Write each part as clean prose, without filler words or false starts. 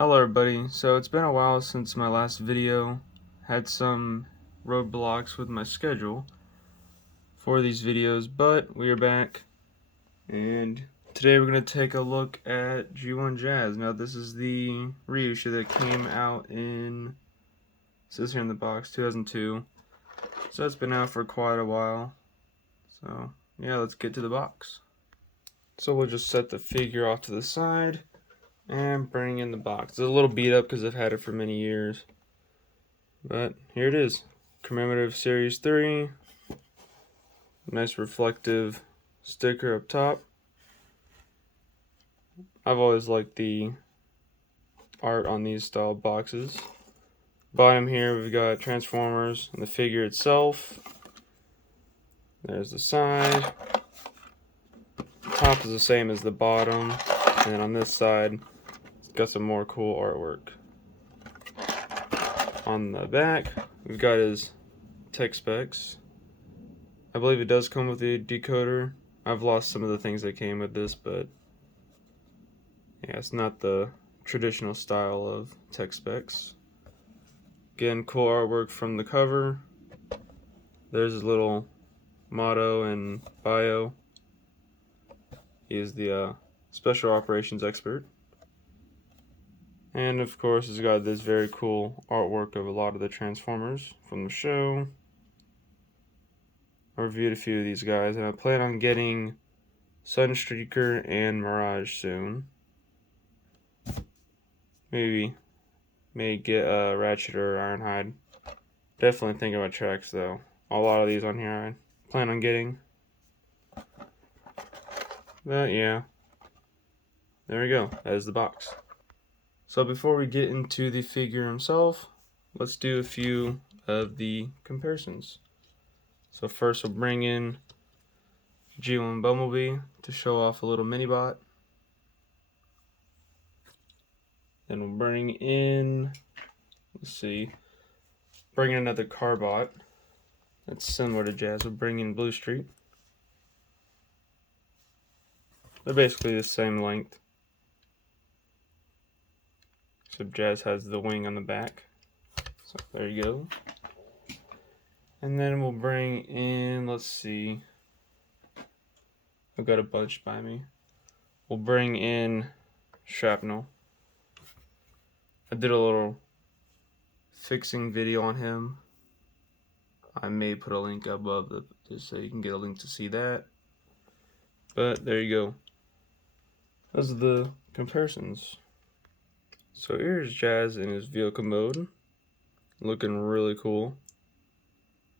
Hello everybody, so it's been a while since my last video. Had some roadblocks with my schedule for these videos, but we are back and today we're going to take a look at G1 Jazz. Now this is the reissue that came out in, it says here in the box, 2002, so it's been out for quite a while. So yeah, let's get to the box. So we'll just set the figure off to the side and bring in the box. It's a little beat up because I've had it for many years. But here it is, Commemorative Series 3. Nice reflective sticker up top. I've always liked the art on these style boxes. Bottom here we've got Transformers and the figure itself. There's the side. Top is the same as the bottom. And then on this side, it's got some more cool artwork. On the back, we've got his tech specs. I believe it does come with a decoder. I've lost some of the things that came with this, but yeah, it's not the traditional style of tech specs. Again, cool artwork from the cover. There's a little motto and bio. He is the special operations expert. And of course, it's got this very cool artwork of a lot of the Transformers from the show. I reviewed a few of these guys, and I plan on getting Sunstreaker and Mirage soon. May get Ratchet or Ironhide. Definitely thinking about Tracks though. A lot of these on here I plan on getting. But yeah, there we go. That is the box. So before we get into the figure himself, let's do a few of the comparisons. So first we'll bring in G1 Bumblebee to show off a little mini-bot. Then we'll bring in, bring in another Carbot that's similar to Jazz. We'll bring in Blue Streak. They're basically the same length. So Jazz has the wing on the back. So there you go. And then we'll bring in, I've got a bunch by me. We'll bring in Shrapnel. I did a little fixing video on him. I may put a link above just so you can get a link to see that. But there you go. Those are the comparisons. So here's Jazz in his vehicle mode. Looking really cool.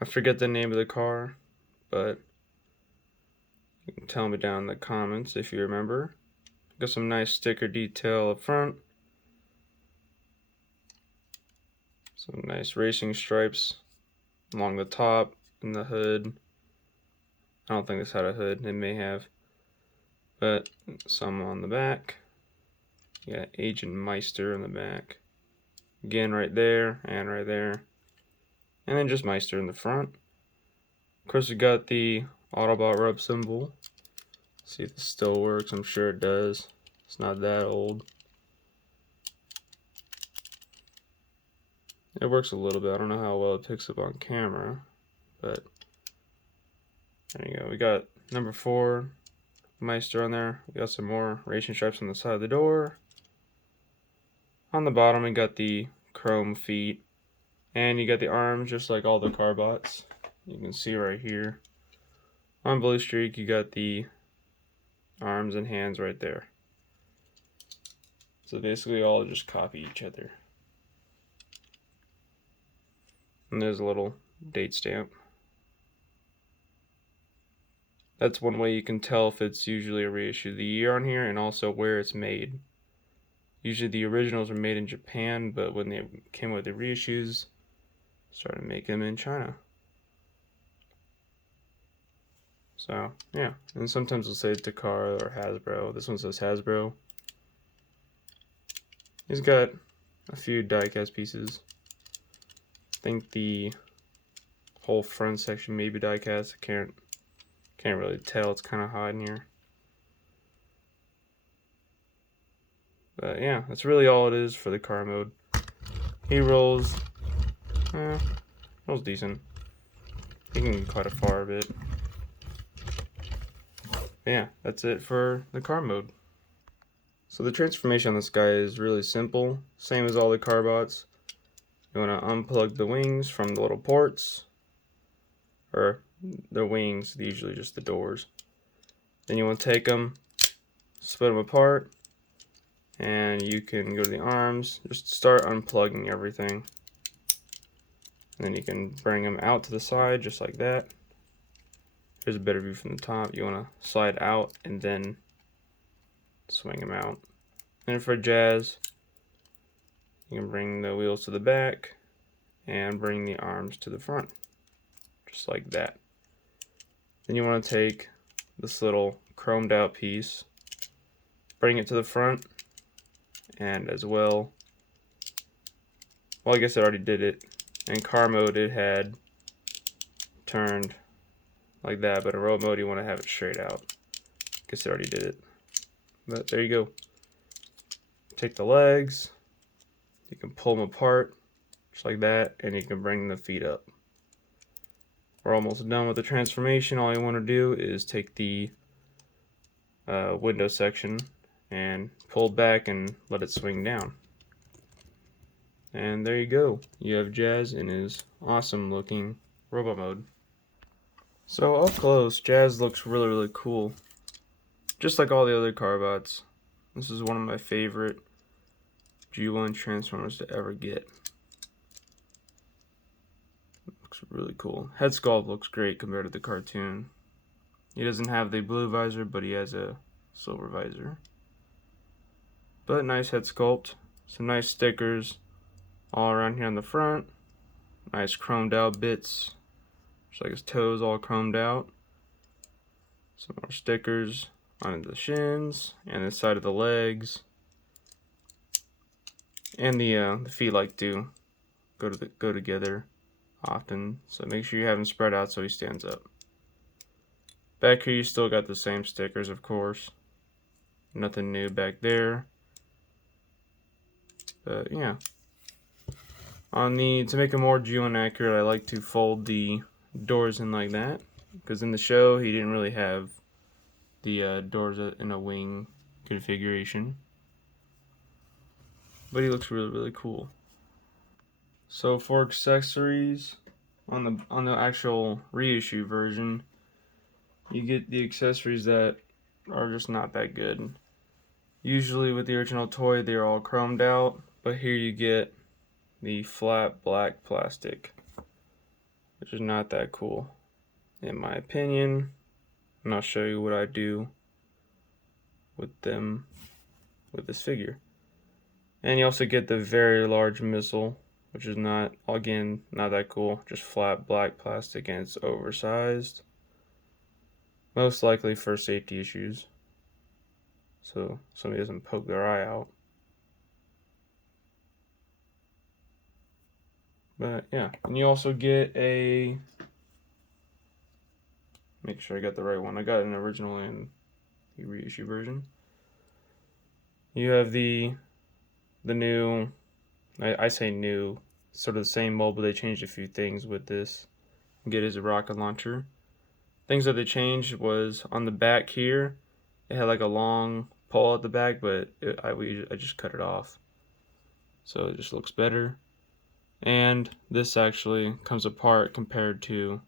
I forget the name of the car, but you can tell me down in the comments if you remember. Got some nice sticker detail up front. Some nice racing stripes along the top and the hood. I don't think this had a hood, it may have. But some on the back. You got Agent Meister on the back. Again right there and right there. And then just Meister in the front. Of course we got the Autobot rub symbol. See if this still works, I'm sure it does. It's not that old. It works a little bit. I don't know how well it picks up on camera, but there you go. We got number 4 Meister on there. We got some more racing stripes on the side of the door. On the bottom we got the chrome feet, and you got the arms just like all the Carbots. You can see right here. On Blue Streak you got the arms and hands right there. So basically all just copy each other. And there's a little date stamp. That's one way you can tell if it's usually a reissue. The year on here and also where it's made. Usually the originals are made in Japan, but when they came with the reissues, started to make them in China. So yeah, and sometimes they'll say Takara or Hasbro. This one says Hasbro. He's got a few die-cast pieces. I think the whole front section may be die-cast. I can't really tell. It's kind of hot in here. But yeah, that's really all it is for the car mode. He rolls decent. He can get quite a far bit. But yeah, that's it for the car mode. So the transformation on this guy is really simple, same as all the Carbots. You want to unplug the wings from the little ports, or the wings, usually just the doors. Then you want to take them, split them apart, and you can go to the arms, just start unplugging everything. And then you can bring them out to the side just like that. Here's a better view from the top. You want to slide out and then swing them out. And for Jazz, you can bring the wheels to the back and bring the arms to the front, just like that. Then you want to take this little chromed out piece, bring it to the front, and as well, I guess I already did it. In car mode it had turned like that, but in road mode you want to have it straight out. Guess I already did it. But there you go. Take the legs, you can pull them apart just like that, and you can bring the feet up. We're almost done with the transformation. All you want to do is take the window section and pull back and let it swing down. And there you go. You have Jazz in his awesome looking robot mode. So up close, Jazz looks really, really cool. Just like all the other Carbots. This is one of my favorite G1 Transformers to ever get. Looks really cool. Head sculpt looks great compared to the cartoon. He doesn't have the blue visor, but he has a silver visor. But nice head sculpt. Some nice stickers all around here on the front. Nice chromed out bits. Just like his toes all chromed out. Some more stickers on the shins and the side of the legs. And the feet like to go together often. So make sure you have him spread out so he stands up. Back here you still got the same stickers, of course. Nothing new back there. But yeah. To make it more G1 accurate, I like to fold the doors in like that, because in the show he didn't really have the doors in a wing configuration. But he looks really, really cool. So for accessories, on the actual reissue version, you get the accessories that are just not that good. Usually with the original toy they're all chromed out, but here you get the flat black plastic, which is not that cool in my opinion. And I'll show you what I do with them with this figure. And you also get the very large missile, which is not that cool. Just flat black plastic, and it's oversized. Most likely for safety issues, so somebody doesn't poke their eye out. But yeah, and you also get make sure I got the right one. I got an original and the reissue version. You have the new, I say new, sort of the same mold, but they changed a few things with this. You get is a rocket launcher. Things that they changed was on the back here, it had like a long pole at the back, but I just cut it off, so it just looks better. And this actually comes apart compared to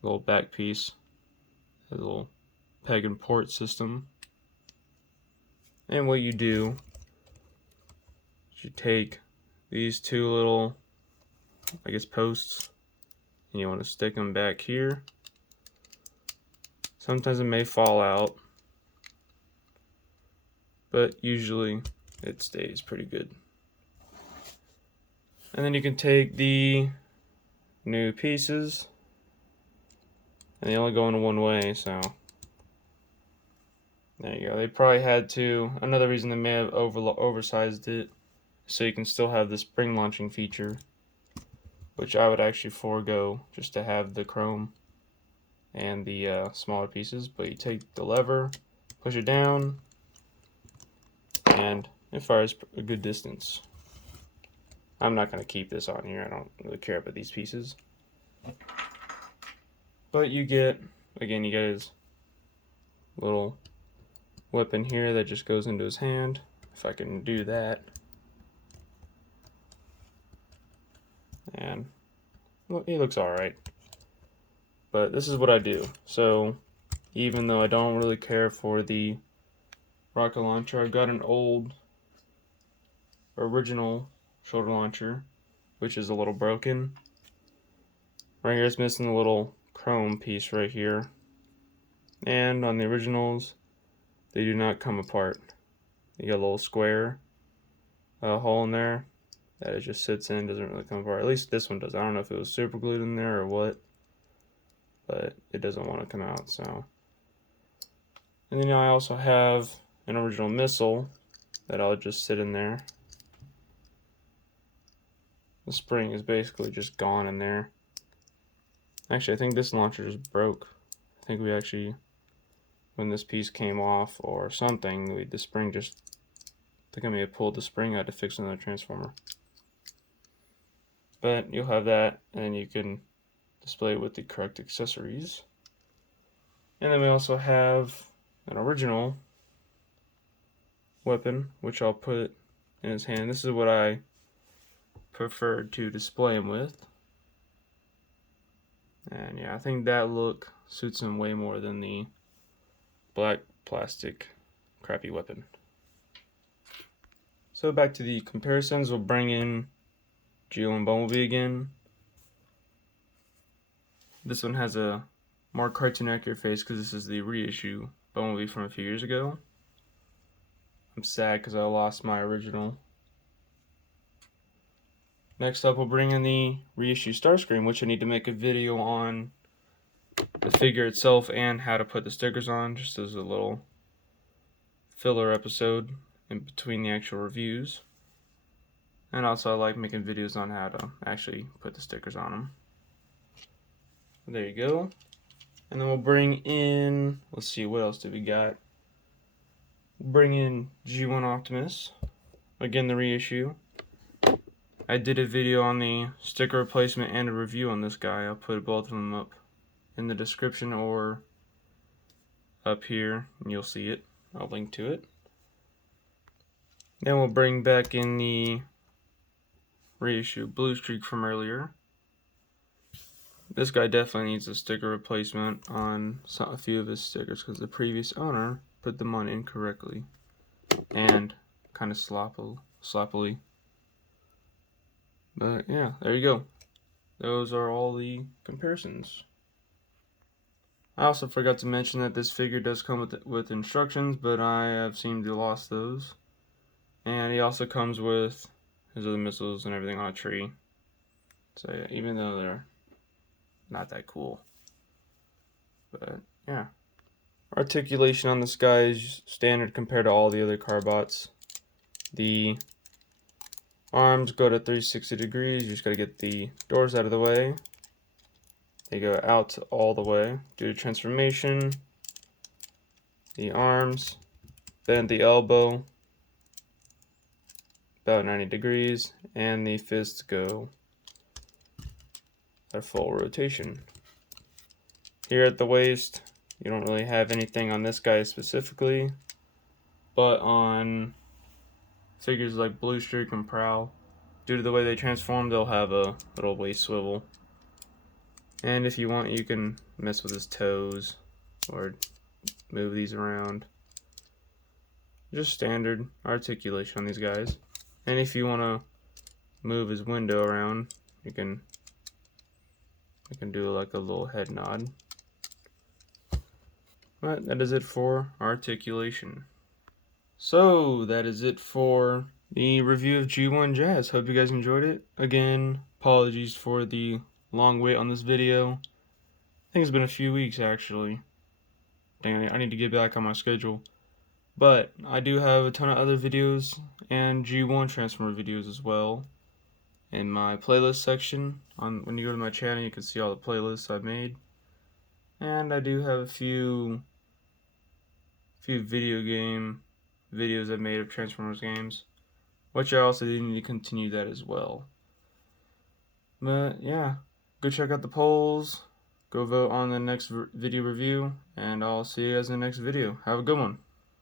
the little back piece, the little peg and port system. And what you do is you take these two little, I guess, posts, and you want to stick them back here. Sometimes it may fall out, but usually it stays pretty good. And then you can take the new pieces, and they only go in one way, so there you go. They probably had to, another reason they may have oversized it, so you can still have the spring launching feature, which I would actually forego just to have the chrome and the smaller pieces. But you take the lever, push it down, and It fires a good distance. I'm not going to keep this on here. I don't really care about these pieces. But you get, again, you get his little weapon here that just goes into his hand. If I can do that. And well, he looks alright. But this is what I do. So even though I don't really care for the rocket launcher, I've got an old original shoulder launcher, which is a little broken. Right here it's missing a little chrome piece right here. And on the originals, they do not come apart. You got a little square hole in there that it just sits in, doesn't really come apart. At least this one does. I don't know if it was super glued in there or what, but it doesn't want to come out. So, and then I also have an original missile that I'll just sit in there. The spring is basically just gone in there. Actually, I think this launcher just broke. I think we actually, when this piece came off or something, the spring just, I think I may have pulled the spring out to fix another transformer. But you'll have that, and you can display it with the correct accessories. And then we also have an original weapon, which I'll put in his hand. This is what I preferred to display him with. And yeah, I think that look suits him way more than the black plastic crappy weapon. So back to the comparisons, we'll bring in G1 Bumblebee again. This one has a more cartoon accurate face because this is the reissue Bumblebee from a few years ago. I'm sad because I lost my original. Next up, we'll bring in the reissue Starscream, which I need to make a video on the figure itself and how to put the stickers on, just as a little filler episode in between the actual reviews. And also, I like making videos on how to actually put the stickers on them. There you go. And then we'll bring in, let's see, what else did we got? We'll bring in G1 Optimus, again the reissue. I did a video on the sticker replacement and a review on this guy. I'll put both of them up in the description or up here, and you'll see it. I'll link to it. Then we'll bring back in the reissue Blue Streak from earlier. This guy definitely needs a sticker replacement on a few of his stickers because the previous owner put them on incorrectly and kind of sloppily. But yeah, there you go. Those are all the comparisons. I also forgot to mention that this figure does come with instructions, but I have seemed to lost those. And he also comes with his other missiles and everything on a tree. So yeah, even though they're not that cool. But yeah. Articulation on this guy is standard compared to all the other Carbots. The arms go to 360 degrees. You just gotta get the doors out of the way. They go out all the way. Do the transformation. The arms bend the elbow about 90 degrees, and the fists go at full rotation. Here at the waist, you don't really have anything on this guy specifically, but on figures like Blue Streak and Prowl, due to the way they transform, they'll have a little waist swivel. And if you want, you can mess with his toes or move these around. Just standard articulation on these guys. And if you want to move his window around, you can do like a little head nod. But that is it for articulation. So that is it for the review of G1 Jazz. Hope you guys enjoyed it. Again, apologies for the long wait on this video. I think it's been a few weeks actually. Dang, I need to get back on my schedule. But I do have a ton of other videos and G1 Transformer videos as well in my playlist section. When you go to my channel, you can see all the playlists I've made. And I do have a few video game videos I've made of Transformers games, which I also need to continue that as well. But yeah, go check out the polls, go vote on the next video review, and I'll see you guys in the next video. Have a good one.